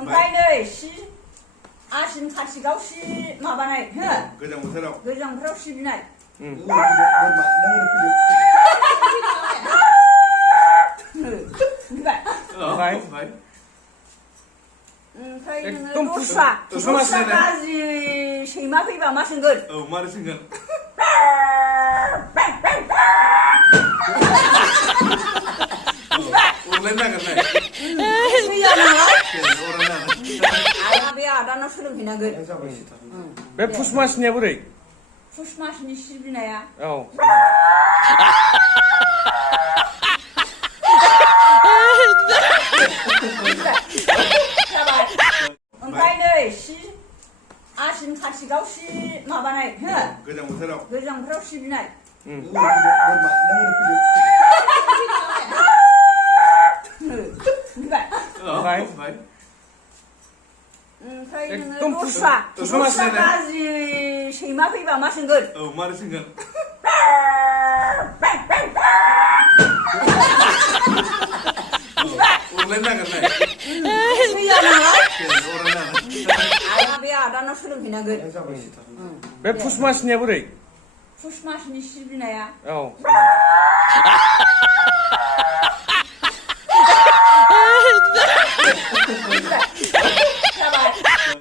ओमफ्राय नै आसिन कार्तिकआव माबानाय हो गोजां बोथोराव सिबिनाय ओमफ्राय नोङो दस्रा गाज्रि सैमा फैबा मा सोंगोन? औ मारै सोंगोन? बे आदानाव सोलोंहैनांगोन। बे पुस मासनिया बोरै? पुस मासनि सिबिनाया औ ओमफ्राय नै आसिन कार्तिकआव माबानाय हो गोजां बोथोराव सिबिनाय ओमफ्राय नोङो दस्रा गाज्रि सैमा फैबा मा सोंगोन? औ मारै सोंगोन? बे आदानाव सोलोंहैनांगोन। बे पुस मासनिया बोरै? पुस मासनि सिबिनाया औ